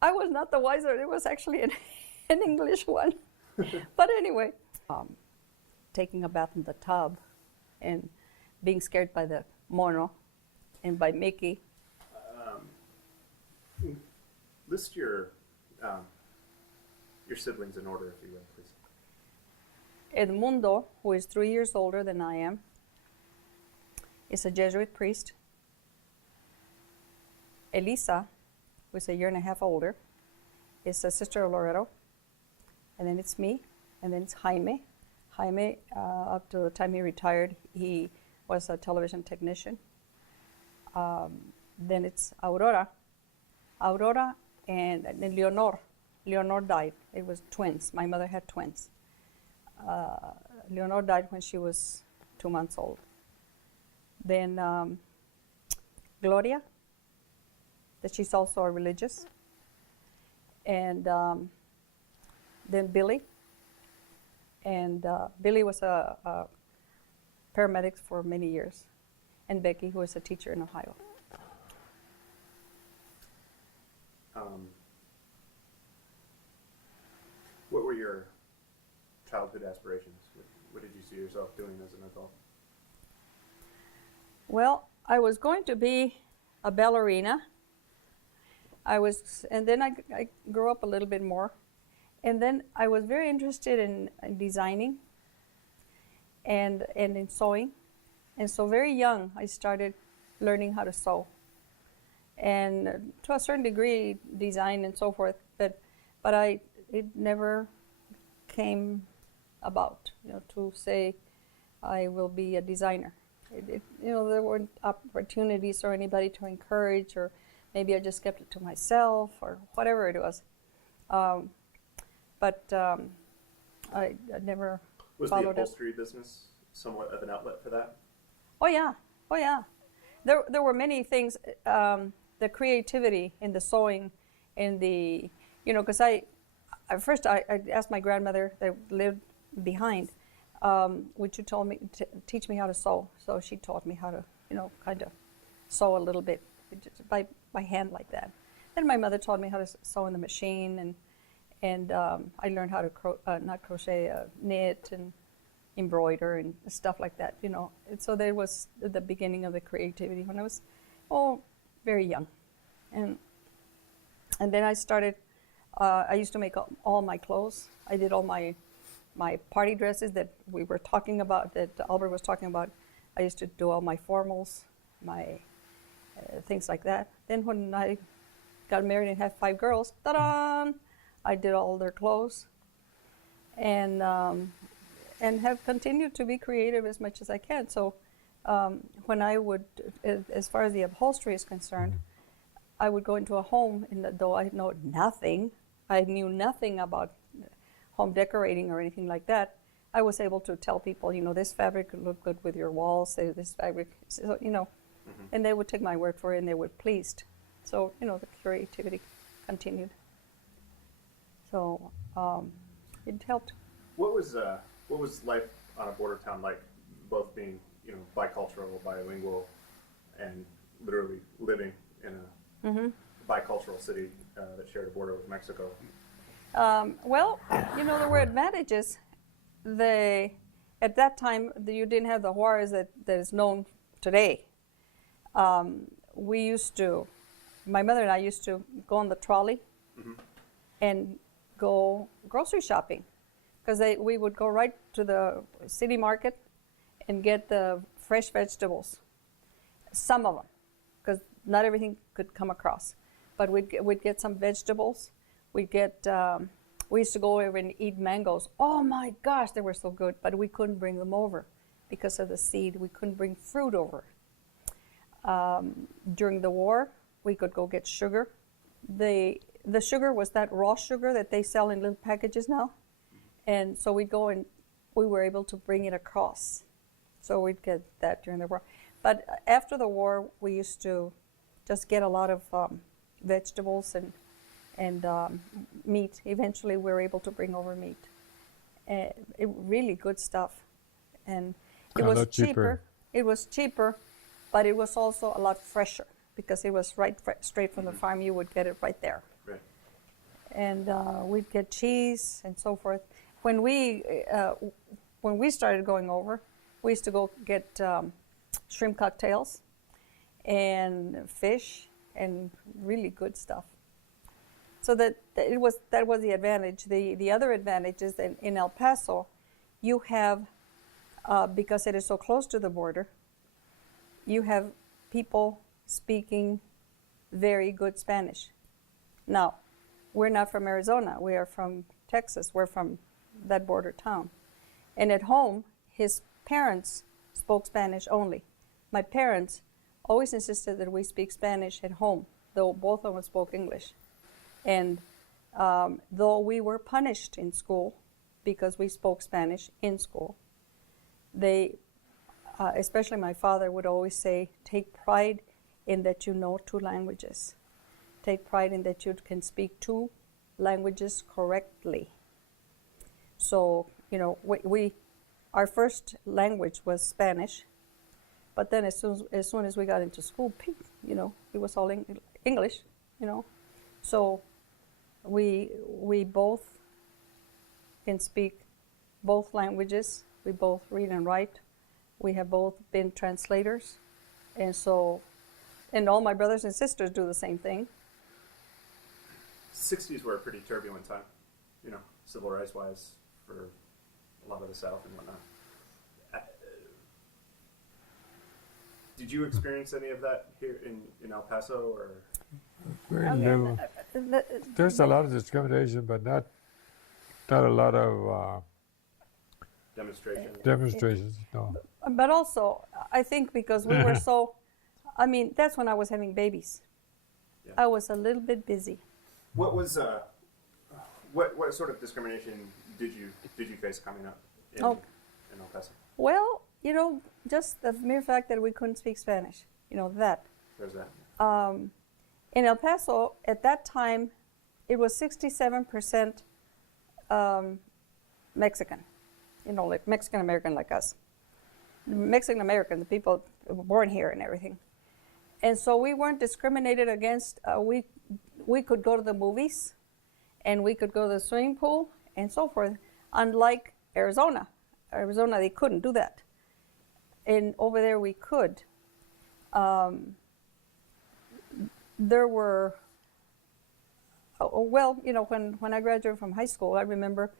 I was not the wiser. It was actually an English one. But anyway, taking a bath in the tub and being scared by the mono and by Mickey. List your siblings in order, if you would, please. Edmundo, who is 3 years older than I am, is a Jesuit priest. Elisa, who is a year and a half older, is a sister of Loreto. And then it's me, and then it's Jaime. Jaime, up to the time he retired, he was a television technician. Then it's Aurora. Aurora and then Leonor. Leonor died. It was twins. My mother had twins. Leonor died when she was 2 months old. Then Gloria, that she's also a religious. And then Billy. And Billy was a paramedic for many years. And Becky, who was a teacher in Ohio. What were your childhood aspirations? What did you see yourself doing as an adult? Well, I was going to be a ballerina. And then I grew up a little bit more. And then I was very interested in designing and in sewing. And so very young, I started learning how to sew. And to a certain degree, design and so forth, but it never came about, to say I will be a designer. There weren't opportunities or anybody to encourage, or maybe I just kept it to myself, or whatever it was. But I never was followed the upholstery business somewhat of an outlet for that? Oh yeah. There were many things. The creativity in the sewing, in the, because I asked my grandmother that lived behind, would you teach me how to sew? So she taught me how to, kind of sew a little bit just by hand like that. Then my mother taught me how to sew in the machine, and I learned how to knit and embroider and stuff like that, And so there was the beginning of the creativity when I was, very young. And then I started, I used to make all my clothes. I did all my party dresses that we were talking about, that Albert was talking about. I used to do all my formals, my things like that. Then when I got married and had 5 girls, ta-da! I did all their clothes. And have continued to be creative as much as I can. So when I would, as far as the upholstery is concerned, I would go into a home, though I know nothing, I knew nothing about home decorating or anything like that, I was able to tell people, this fabric would look good with your walls, this fabric, and they would take my word for it, and they were pleased. So, the creativity continued. So it helped. What was life on a border town like, both being bicultural, bilingual, and literally living in a bicultural city that shared a border with Mexico? Well, there were advantages. At that time, you didn't have the Juarez that is known today. My mother and I used to go on the trolley and go grocery shopping, because we would go right to the city market and get the fresh vegetables, some of them, because not everything could come across. But we'd get some vegetables. We used to go over and eat mangoes. Oh my gosh, they were so good, but we couldn't bring them over because of the seed. We couldn't bring fruit over. During the war, we could go get sugar. The sugar was that raw sugar that they sell in little packages now. And so we'd go and we were able to bring it across. So we'd get that during the war. But after the war, we used to just get a lot of vegetables and meat. Eventually, we were able to bring over meat. Really good stuff. And it was cheaper. It was cheaper, but it was also a lot fresher because it was straight from the farm. You would get it right there. Right. and we'd get cheese and so forth. When we started going over, we used to go get shrimp cocktails and fish and really good stuff. So that was the advantage. The other advantage is that in El Paso, you have, because it is so close to the border, you have people speaking very good Spanish. Now, we're not from Arizona. We are from Texas. We're from that border town. And at home, his parents spoke Spanish only. My parents always insisted that we speak Spanish at home, though both of them spoke English. And though we were punished in school because we spoke Spanish in school, they, especially my father, would always say, take pride in that you know 2 languages. Take pride in that you can speak 2 languages correctly. So, you know, our first language was Spanish, but then as soon as we got into school, you know, it was all English, you know. So we both can speak both languages. We both read and write. We have both been translators, and so, and all my brothers and sisters do the same thing. 60s were a pretty turbulent time, you know, civil rights wise for a lot of the South and whatnot. Did you experience any of that here in El Paso, or? There's a lot of discrimination, but not a lot of demonstrations. No. But also, I think because we were so, I mean, that's when I was having babies. Yeah. I was a little bit busy. What was what sort of discrimination did you face coming up in El Paso? Well, you know, just the mere fact that we couldn't speak Spanish, you know, that. There's that. In El Paso, at that time, it was 67% Mexican, you know, like Mexican-American like us. Mexican-American, the people born here and everything. And so we weren't discriminated against. We could go to the movies, and we could go to the swimming pool, and so forth, unlike Arizona. Arizona, they couldn't do that. And over there we could. There were, well, you know, when I graduated from high school, I remember,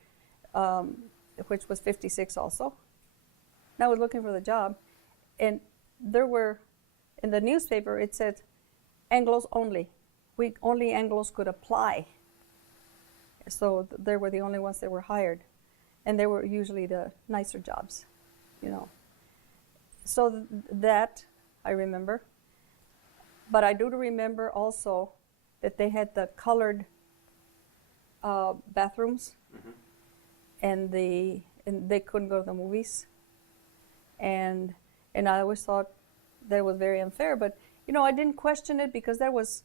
which was 56 also, and I was looking for the job, and there were, in the newspaper, it said, Anglos only. Only Anglos could apply. So they were the only ones that were hired. And they were usually the nicer jobs, you know. So that I remember. But I do remember also that they had the colored bathrooms, and they couldn't go to the movies. And I always thought that was very unfair. But, you know, I didn't question it because that was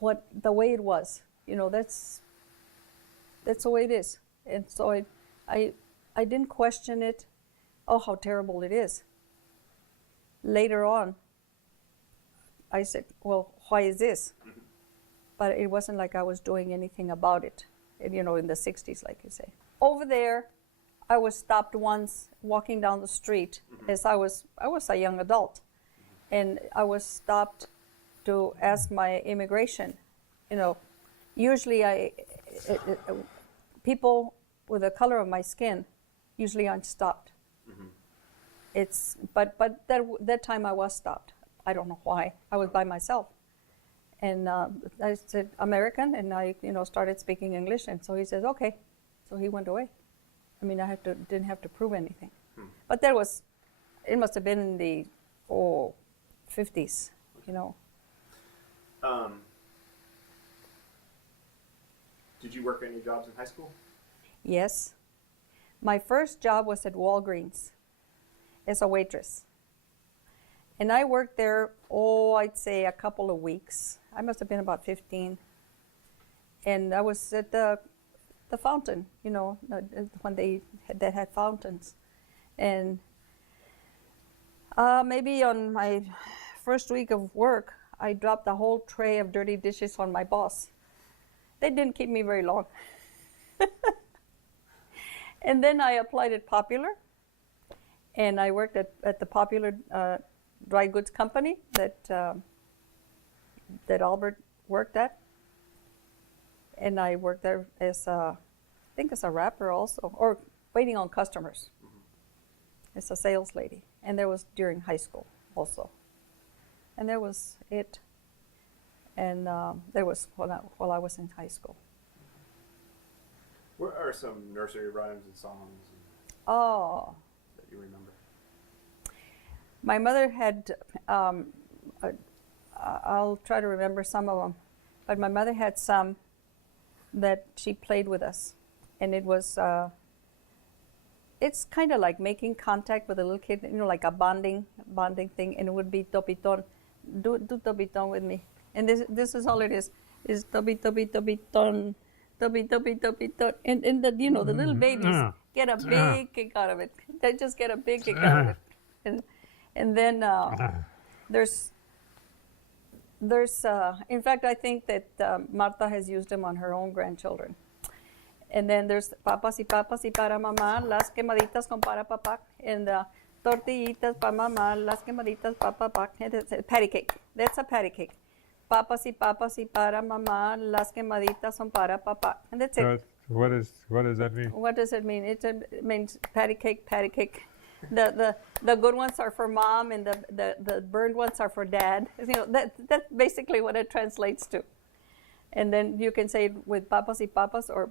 the way it was. You know, that's the way it is. And so I didn't question it. Oh, how terrible it is. Later on, I said, well, why is this? But it wasn't like I was doing anything about it, you know, in the 60s, like you say. Over there, I was stopped once walking down the street as I was a young adult. And I was stopped to ask my immigration. You know, usually people with the color of my skin usually aren't stopped. But that time I was stopped. I don't know why. I was by myself, and I said American, and I started speaking English, and so he says okay, so he went away. I mean, didn't have to prove anything. But it must have been in the 50s, you know. Did you work any jobs in high school? Yes. My first job was at Walgreens as a waitress. And I worked there, I'd say a couple of weeks. I must have been about 15. And I was at the fountain, you know, when they had fountains. And maybe on my first week of work, I dropped a whole tray of dirty dishes on my boss. they didn't keep me very long. And then I applied at Popular, and I worked at the Popular dry goods company that Albert worked at. And I worked there as I think as a wrapper also, or waiting on customers. As a sales lady. And there was during high school also. And there was it. And there was while I was in high school. What are some nursery rhymes and songs Oh, that you remember? my mother had, I'll try to remember some of them, but my mother had some that she played with us. And it was, it's kind of like making contact with a little kid, like a bonding thing, and it would be topiton. Do topiton with me. And this is all it is topiton. And the, the little babies get a big kick out of it. They just get a big kick out of it. And then there's in fact, I think that Marta has used them on her own grandchildren. And then there's papas y para mamá, las quemaditas con para papá, and tortillitas para mamá, las quemaditas para papá. It's a patty cake. That's a patty cake. Papas y para mamá, las quemaditas son para papá. And that's it. What does that mean? What does it mean? It means patty cake, patty cake. The good ones are for mom, and the burned ones are for dad. That's basically what it translates to. And then you can say it with papas y papas or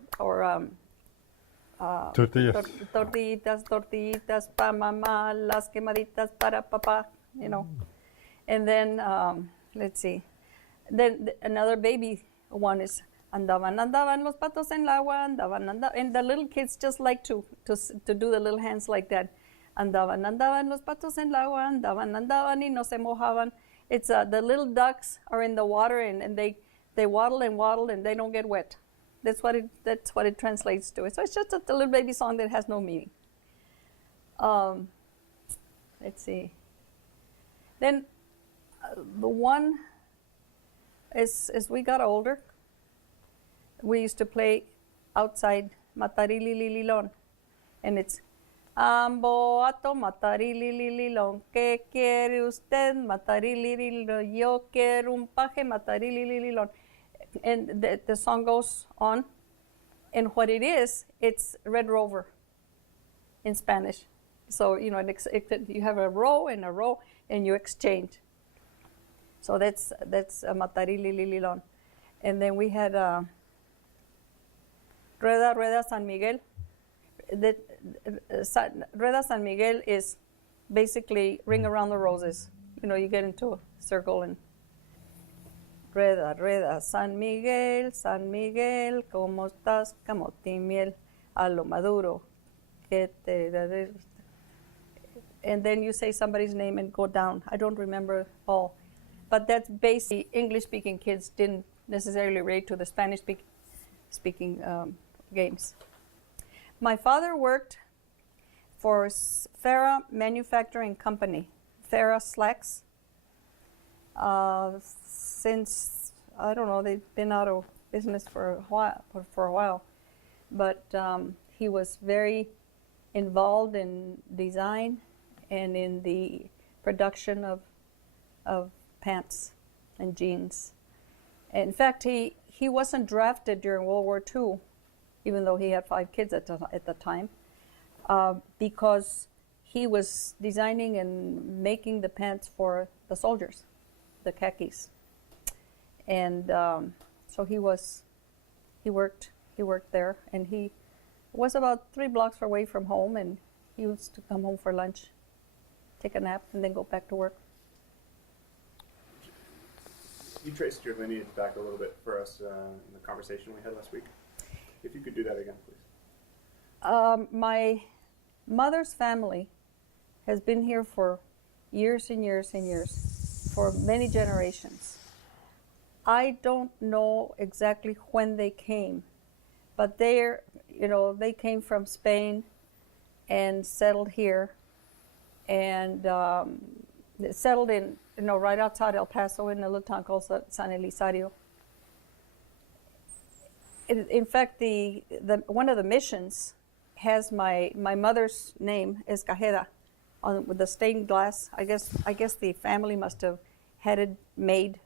Tortillas. Tortillitas pa mamá, las quemaditas para papá, And then, let's see. Then another baby one is andaban los patos en el agua, andaban. And the little kids just like to do the little hands like that. Andaban los patos en el agua, andaban y no se mojaban. It's the little ducks are in the water and they waddle and they don't get wet. That's what it translates to. So it's just a little baby song that has no meaning. Let's see. Then the one as we got older, we used to play outside Matarililililon, and it's Amboato Matarililililon. ¿Qué quiere usted? Matarililililon. Yo quiero un paje Matarililililon. And the song goes on, and what it is, it's Red Rover in Spanish. So you have a row, and you exchange. So that's Matarililililon. And then we had Rueda Rueda San Miguel. Rueda San Miguel is basically ring around the roses. You get into a circle and Rueda Rueda San Miguel, ¿cómo estás? Camote y miel, a lo maduro. And then you say somebody's name and go down. I don't remember all. But that's basically English-speaking kids didn't necessarily relate to the Spanish-speaking games. My father worked for Farah Manufacturing Company, Farah Slacks. Since, I don't know, they've been out of business for a while. But he was very involved in design and in the production of pants and jeans. In fact, he wasn't drafted during World War II, even though he had 5 kids at the time, because he was designing and making the pants for the soldiers, the khakis. And so he worked there, and he was about 3 blocks away from home, and he used to come home for lunch, take a nap, and then go back to work. You traced your lineage back a little bit for us in the conversation we had last week. If you could do that again, please. My mother's family has been here for years and years and years, for many generations. I don't know exactly when they came, but they came from Spain and settled here, and settled in, right outside El Paso in a little town called San Elizario. in fact, the one of the missions has my mother's name, Escajeda, on with the stained glass. I guess the family must have had it made,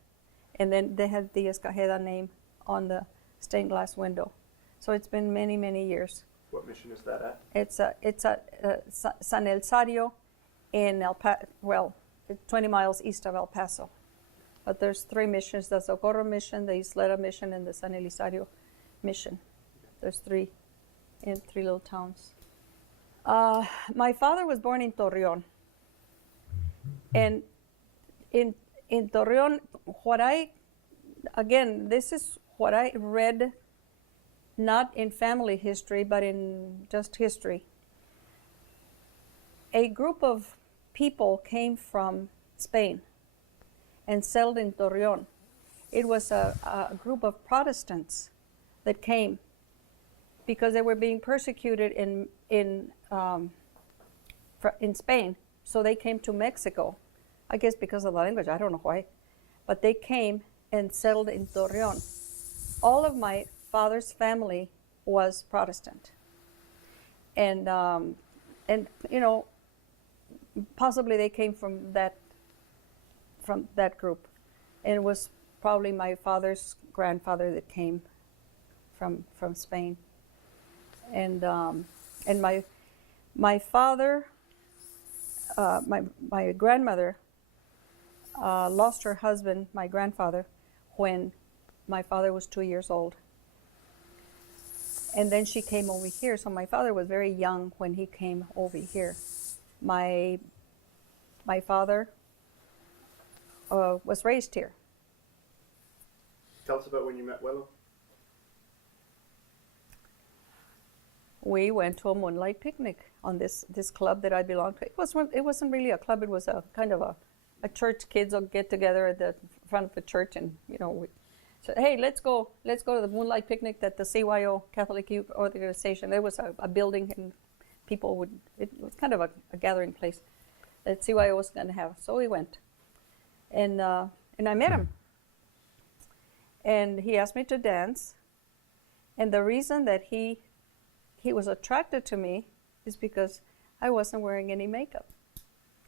and then they had the Escajeda name on the stained glass window. So it's been many, many years. What mission is that at? It's at San Elsario in it's 20 miles east of El Paso. But there's 3 missions: the Socorro mission, the Isleta mission, and the San Elisario mission. There's 3 in 3 little towns. My father was born in Torreon, and in Torreon, this is what I read, not in family history, but in just history. A group of people came from Spain and settled in Torreon. It was a group of Protestants that came because they were being persecuted in Spain. So they came to Mexico, I guess because of the language, I don't know why. But they came and settled in Torreon. All of my father's family was Protestant. And you know, possibly they came from that group. And it was probably my father's grandfather that came from Spain. And my father, my grandmother lost her husband, my grandfather, when my father was 2 years old. And then she came over here. So my father was very young when he came over here. My father was raised here. Tell us about when you met Willow. We went to a moonlight picnic on this club that I belonged to. It wasn't really a club. It was a kind of a church. Kids will get together at the front of the church, and you know, we said, "Hey, let's go to the moonlight picnic at the CYO Catholic Youth Organization." There was a building, and people would. It was kind of a gathering place that CYO was going to have. So we went, and I met him, and he asked me to dance, and the reason that he was attracted to me is because I wasn't wearing any makeup.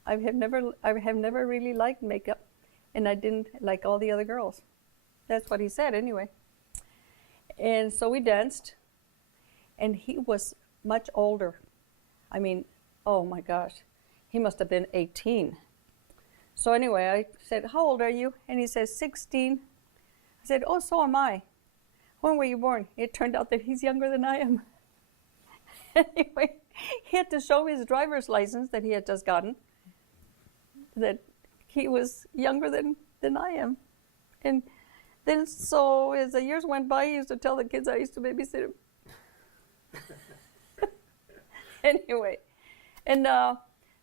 I have never really liked makeup, and I didn't like all the other girls. That's what he said anyway. And so we danced, and he was much older. I mean, oh my gosh, he must have been 18. So anyway, I said, "How old are you?" And he says, 16. I said, "Oh, so am I. When were you born?" It turned out that he's younger than I am. Anyway, he had to show his driver's license that he had just gotten, that he was younger than I am. And then so as the years went by, he used to tell the kids I used to babysit him. Anyway, and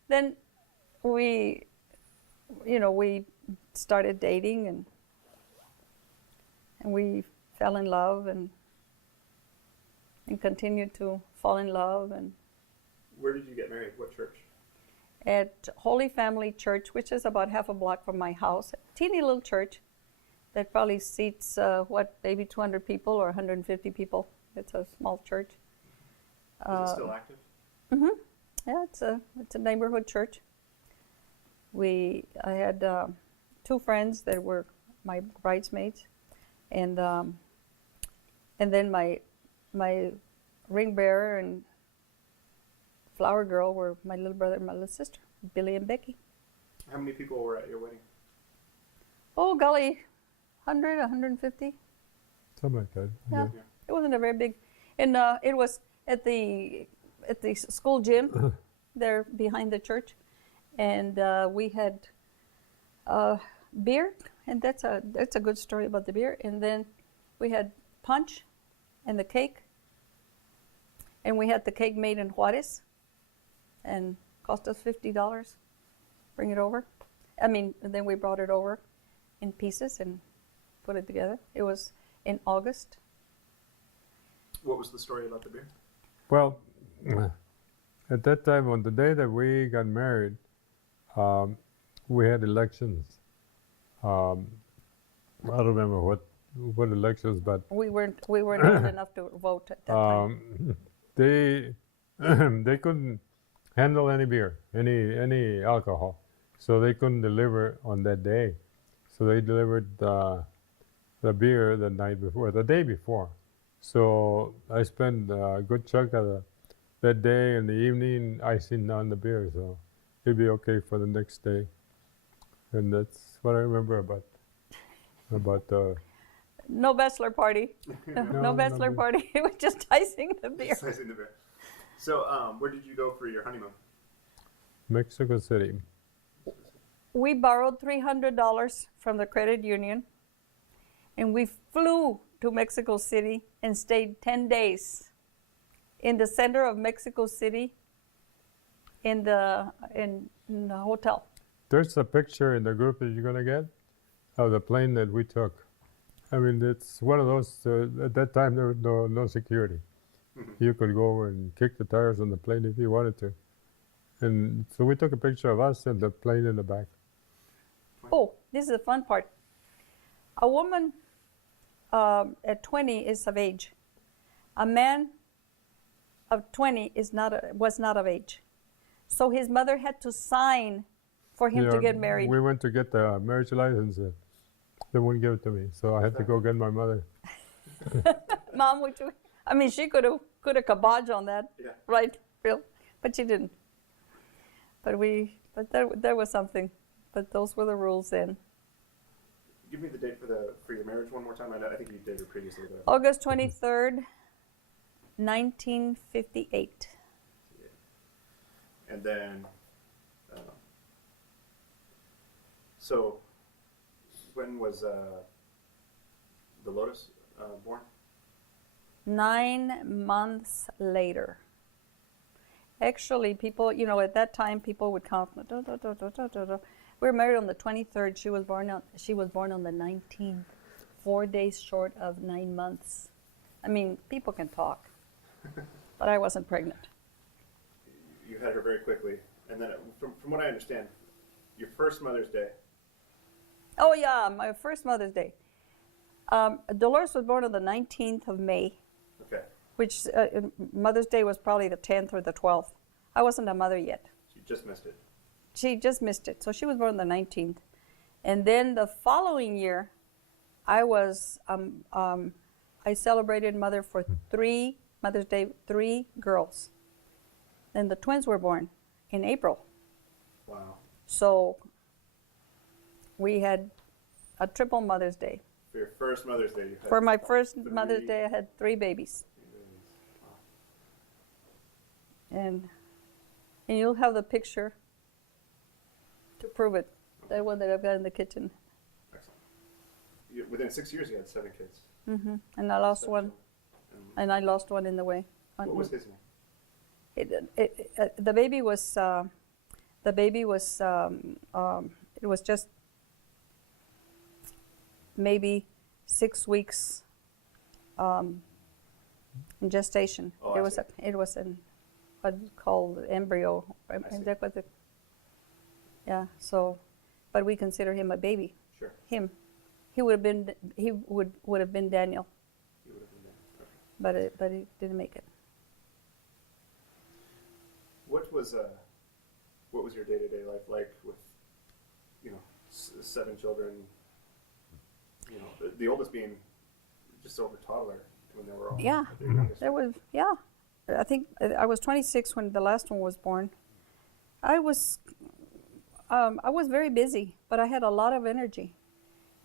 then we started dating, and we fell in love and continued to fall in love. And where did you get married? What church? At Holy Family Church, which is about half a block from my house. A teeny little church that probably seats maybe 200 people or 150 people. It's a small church. Is it still active? Mm-hmm. Yeah, it's a neighborhood church. I had 2 friends that were my bridesmaids, and then my ring bearer and flower girl were my little brother and my little sister, Billy and Becky. How many people were at your wedding? Oh golly, 100, 150. Something like that. Yeah. It wasn't a very big, and it was at the school gym there behind the church, and we had beer, and that's a good story about the beer. And then we had punch and the cake, and we had the cake made in Juarez, and cost us $50. Bring it over. And then we brought it over in pieces and put it together. It was in August. What was the story about the beer? Well, at that time, on the day that we got married, we had elections. I don't remember what what elections, but We weren't old enough to vote at that time. they they couldn't handle any beer, any alcohol, so they couldn't deliver on that day. So they delivered the beer the night before, the day before. So I spent a good chunk of that day in the evening icing on the beer, so it'd be okay for the next day. And that's what I remember about the. No bachelor party. No bachelor beer. party. It was just icing the beer. Just icing the beer. So, where did you go for your honeymoon? Mexico City. We borrowed $300 from the credit union, and we flew to Mexico City and stayed 10 days in the center of Mexico City in the hotel. There's a picture in the group that you're gonna get of the plane that we took. I mean, it's one of those. At that time, there was no security. You could go over and kick the tires on the plane if you wanted to. And so we took a picture of us and the plane in the back. Oh, this is the fun part. A woman at 20 is of age. A man of 20 was not of age. So his mother had to sign for him to get married. We went to get the marriage license. They wouldn't give it to me, so I had to go get my mother. Mom, would you? I mean, she could have kabodged on that, Yeah. right, Bill? But she didn't. But there was something. But those were the rules then. Give me the date for your marriage one more time. I think you did it previously. But August 23rd, 1958. and then, so when was the Lotus born? 9 months later. Actually, people, at that time, people would count. We were married on the 23rd. She was born on the 19th, 4 days short of 9 months. I mean, people can talk, but I wasn't pregnant. You had her very quickly, and then from what I understand, your first Mother's Day. Oh yeah, my first Mother's Day. Dolores was born on the 19th of May, Okay. which Mother's Day was probably the 10th or the 12th. I wasn't a mother yet. You just missed it. She just missed it. So she was born on the 19th. And then the following year, I celebrated mother for Mother's Day, 3 girls. And the twins were born in April. Wow. So we had a triple Mother's Day. For your first Mother's Day, you had For my first 3 Mother's Day, I had 3 babies. Wow. And you'll have the picture to prove it. That one that I've got in the kitchen. Excellent. Within 6 years, you had 7 kids. And I lost 7 one. children. And I lost one in the way. What was his name? The baby was it was just maybe 6 weeks in gestation. Oh, it I was see. it was an what's called embryo. see. Is that what the, yeah. So, but we consider him a baby. Sure. Him, he would have been Daniel, He would have been there. Okay. but he didn't make it. What was your day-to-day life like with, 7 children? The oldest being just over toddler when they were all. Yeah. their youngest. There was, yeah. I think I was 26 when the last one was born. I was very busy, but I had a lot of energy,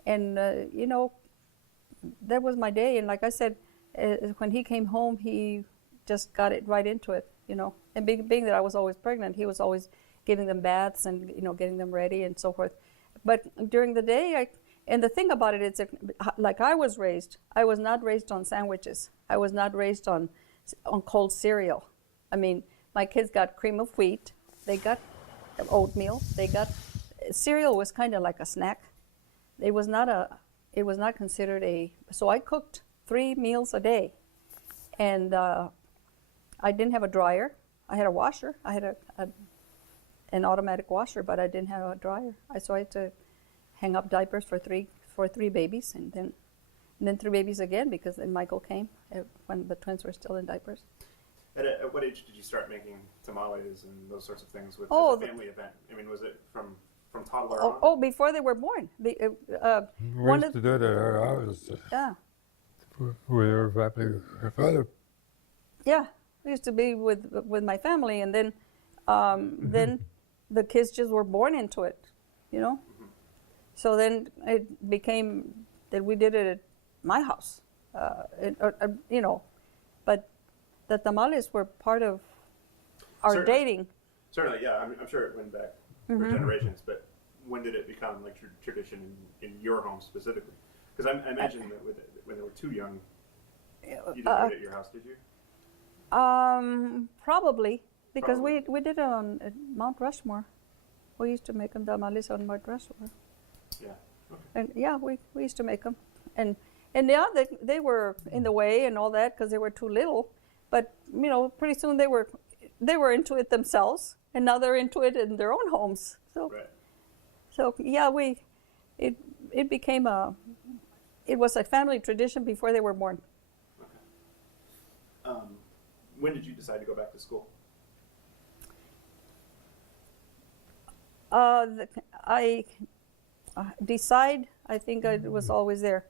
and that was my day. And like I said, when he came home, he just got it right into it, And being that I was always pregnant, he was always giving them baths and getting them ready and so forth. But during the day, and the thing about it is, like I was not raised on sandwiches. I was not raised on cold cereal. I mean, my kids got cream of wheat. They got oatmeal. They got cereal was kind of like a snack. It was not considered so I cooked 3 meals a day, and I didn't have a dryer. I had a washer. I had an automatic washer, but I didn't have a dryer. So I had to hang up diapers for three babies, and then And then 3 babies again because then Michael came when the twins were still in diapers. At what age did you start making tamales and those sorts of things with Oh, as a family event? I mean, was it from toddler Oh, on? oh, before they were born. We One used of to do it at our house yeah, with our family, our father. yeah. I used to be with my family, and then the kids just were born into it, you know. So then it became that we did it at my house, you know. But the tamales were part of our Certainly. dating. Certainly, yeah. I'm sure it went back for generations, but when did it become like tradition in your home specifically? Because I imagine that when they were too young, you didn't do it at your house, did you? Probably because Probably. we did it on at Mount Rushmore. We used to make them tamales on Mount Rushmore. Yeah. Okay. And yeah, we used to make them, and yeah, they were in the way and all that because they were too little. But you know, pretty soon they were into it themselves, and now they're into it in their own homes. So Right. so yeah, it became it was a family tradition before they were born. When did you decide to go back to school? I decide. I think I was always there.